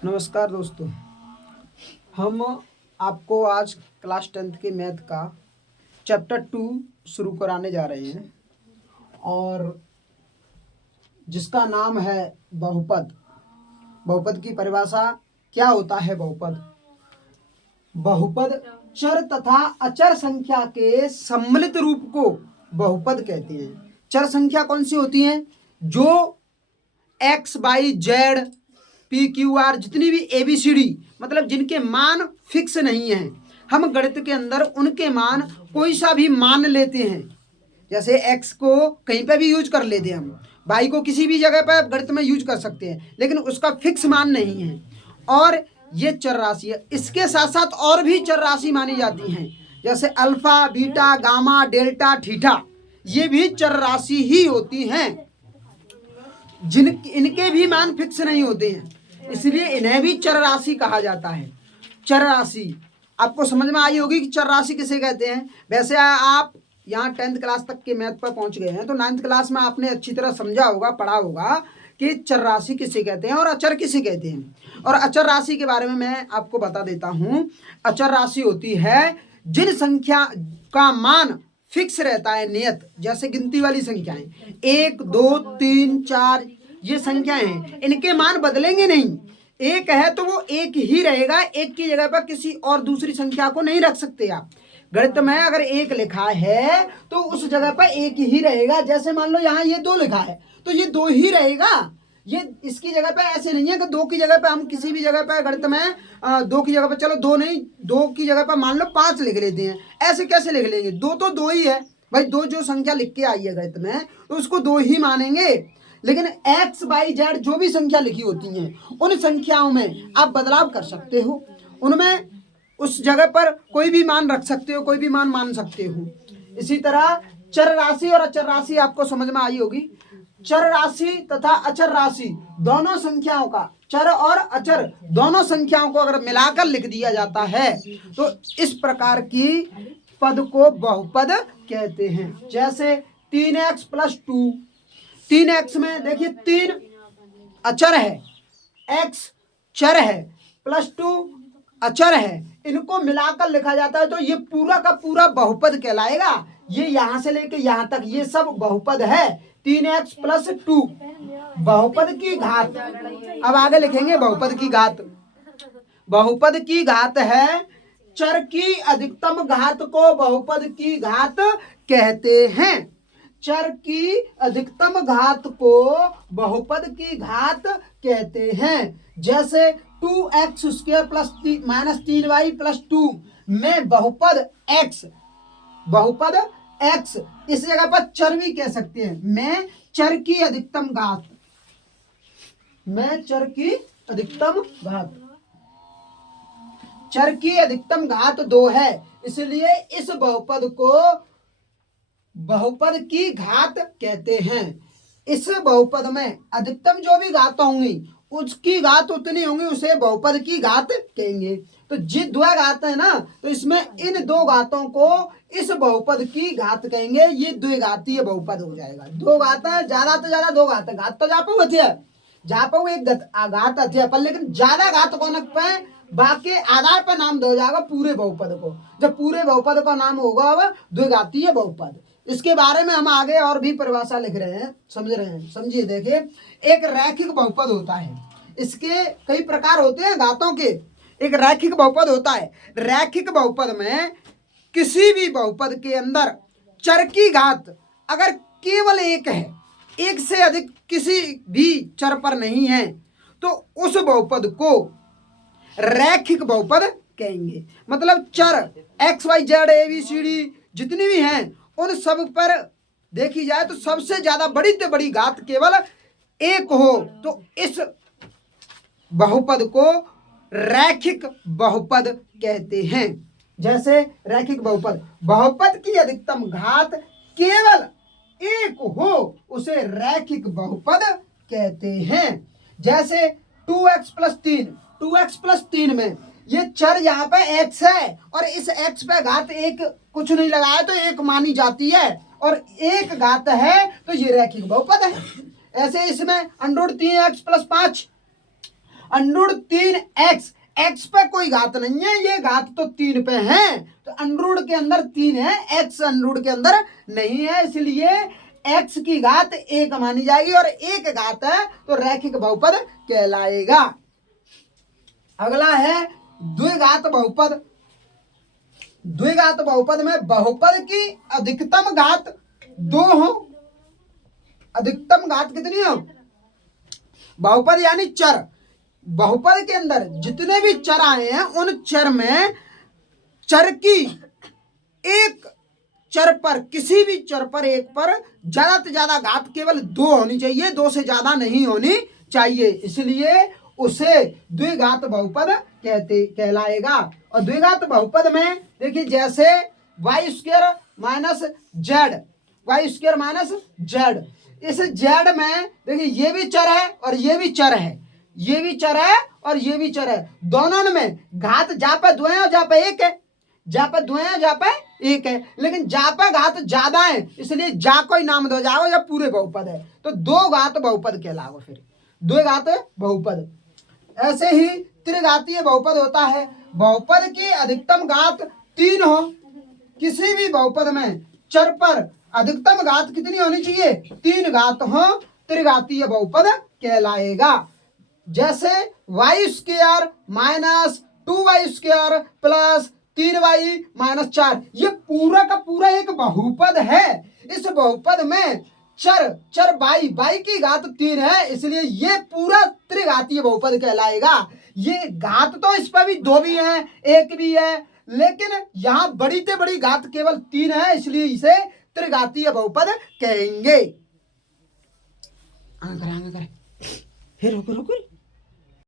नमस्कार दोस्तों। हम आपको आज क्लास 10th के मैथ का चैप्टर 2 शुरू कराने जा रहे हैं और जिसका नाम है बहुपद। बहुपद की परिभाषा क्या होता है? बहुपद चर तथा अचर संख्या के सम्मिलित रूप को बहुपद कहते हैं। चर संख्या कौन सी होती हैं? जो x y z p q r जितनी भी ABCD मतलब जिनके मान फिक्स नहीं हैं, हम गणित के अंदर उनके मान कोई सा भी मान लेते हैं। जैसे x को कहीं पे भी यूज कर लेते हैं, हम y को किसी भी जगह पर गणित में यूज कर सकते हैं, लेकिन उसका फिक्स मान नहीं है और ये चर राशि है। इसके साथ साथ और भी चर राशि मानी जाती हैं, जैसे alpha beta gamma delta theta, ये भी चर राशि ही होती हैं। इनके भी मान फिक्स नहीं होते हैं, इसलिए इन्हें भी चर राशि कहा जाता है। चर राशि आपको समझ में आई होगी कि चर राशि किसे कहते हैं। वैसे आप यहाँ 10th क्लास तक के मैथ पर पहुंच गए हैं, तो 9th क्लास में आपने अच्छी तरह समझा होगा, पढ़ा होगा कि चर राशि किसे कहते हैं और अचर किसे कहते हैं। और अचर राशि के बारे में मैं आपको बता देता हूँ। अचर राशि होती है जिन संख्या का मान फिक्स रहता है, नियत, जैसे गिनती वाली संख्याएं 1 2 3 4 ये संख्याएं हैं, इनके मान बदलेंगे नहीं। एक है तो वो एक ही रहेगा, एक की जगह पर किसी और दूसरी संख्या को नहीं रख सकते आप। गणित में अगर एक लिखा है तो उस जगह पर एक ही रहेगा। जैसे मान लो यहाँ ये 2 लिखा है तो ये 2 ही रहेगा, ये इसकी जगह पे ऐसे नहीं है कि 2 की जगह पे हम किसी भी जगह पे गणित में 2 की जगह पे, चलो 2 नहीं, 2 की जगह पे मान लो 5 लिख लेते हैं। ऐसे कैसे लिख लेंगे? 2 तो 2 ही है भाई, 2 जो संख्या लिख के आई है गणित में तो उसको 2 ही मानेंगे। लेकिन एक्स वाई जेड जो भी संख्या लिखी होती हैं, उन संख्याओं में आप बदलाव कर सकते हो, उनमें उस जगह पर कोई भी मान रख सकते हो, कोई भी मान मान सकते हो। इसी तरह चर राशि और अचर राशि आपको समझ में आई होगी। चर राशि तथा अचर राशि दोनों संख्याओं का, चर और अचर दोनों संख्याओं को अगर मिलाकर लिख दिया जाता है तो इस प्रकार की पद को बहुपद कहते हैं। जैसे 3x + 2, 3x में देखिए 3 अचर है, x चर है, +2 अचर है, इनको मिलाकर लिखा जाता है तो ये पूरा का पूरा बहुपद कहलाएगा। ये यहां से लेके यहां तक ये सब बहुपद है। 3x + 2 बहुपद की घात। अब आगे लिखेंगे बहुपद की घात। बहुपद की घात है चर की अधिकतम घात को बहुपद की घात कहते हैं। चर की अधिकतम घात को बहुपद की घात कहते हैं। जैसे 2x² + -3y + 2 में बहुपद x, इस जगह पर चर भी कह सकते हैं। में चर की अधिकतम घात, चर की अधिकतम घात 2 है, इसलिए इस बहुपद को बहुपद की घात कहते हैं। इस बहुपद में अधिकतम जो भी घात होंगी उसकी घात उतनी होंगी, उसे बहुपद की घात कहेंगे। तो जी द्विघात है ना, तो इसमें इन 2 घातों को इस बहुपद की घात कहेंगे। ये द्विघातीय बहुपद हो जाएगा। 2 घात है, ज्यादा तो ज्यादा 2 घात है, घात तो जापू एक घात अथी पर, लेकिन ज्यादा घात को न पे बाकी आधार पर नाम दो जाएगा पूरे बहुपद को। जब पूरे बहुपद का नाम होगा अब द्विघातीय बहुपद। इसके बारे में हम आगे और भी परिभाषा लिख रहे हैं, समझ रहे हैं। समझिए, देखिए, एक रैखिक बहुपद होता है, इसके कई प्रकार होते हैं घातों के। एक रैखिक बहुपद होता है। रैखिक बहुपद में किसी भी बहुपद के अंदर चर की घात अगर केवल एक है, एक से अधिक किसी भी चर पर नहीं है, तो उस बहुपद को रैखिक बहुपद कहेंगे। मतलब चर x y z ABCD जितनी भी हैं उन सब पर देखी जाए तो सबसे ज्यादा बड़ी से बड़ी घात केवल एक हो तो इस बहुपद को रैखिक बहुपद कहते हैं। जैसे रैखिक बहुपद की अधिकतम घात केवल एक हो उसे रैखिक बहुपद कहते हैं। जैसे 2x + 3 में ये चर यहाँ पे x है और इस x पे घात एक कुछ नहीं लगाया तो एक मानी जाती है, और एक घात है तो ये रैखिक बहुपद है। ऐसे इसमें √3x + 5, अंडरूट 3x, x पे कोई घात नहीं है, ये घात तो 3 पे है, तो अंडरूट के अंदर 3 है, x अंडरूट के अंदर नहीं है, इसलिए x की घात 1 मानी जाएगी और 1 घात है तो रैखिक बहुपद कहलाएगा। अगला है द्विघात बहुपद। द्विघात बहुपद में बहुपद की अधिकतम घात 2 हो। अधिकतम घात कितनी हो? बहुपद यानी चर, बहुपद के अंदर जितने भी चर आए हैं उन चर में चर की एक चर पर, किसी भी चर पर एक पर ज्यादा से ज्यादा घात केवल 2 होनी चाहिए, 2 से ज्यादा नहीं होनी चाहिए, इसलिए उसे द्विघात बहुपद कहलाएगा। और द्विघात बहुपद में देखिए जैसे y square minus Z, Y square minus Z, इस जेड में देखिए ये भी चर है और ये भी चर है, ये भी चर है और ये भी चर है, दोनों में घात जा पे 2 है और जा पे 1 है, जा पे 2 है जा पे 1 है, लेकिन जा पे घात ज्यादा है इसलिए जा को ही नाम दो जाओ या पूरे बहुपद है तो 2 घात बहुपद कहलाओ, फिर 2 घात बहुपद। ऐसे ही त्रिघातीय बहुपद होता है, बहुपद की अधिकतम घात 3 हो, किसी भी बहुपद में चर पर अधिकतम घात कितनी होनी चाहिए? 3 घात हो, त्रिघातीय बहुपद कहलाएगा। जैसे y square minus 2y square plus 3y minus 4, ये पूरा का पूरा एक बहुपद है। इस बहुपद में चर बाई की घात 3 है, इसलिए ये पूरा त्रिघातीय बहुपद कहलाएगा। ये घात तो इस पर भी 2 भी है 1 भी है, लेकिन यहाँ बड़ी से बड़ी घात केवल 3 है, इसलिए इसे त्रिघातीय बहुपद कहेंगे। फिर रुको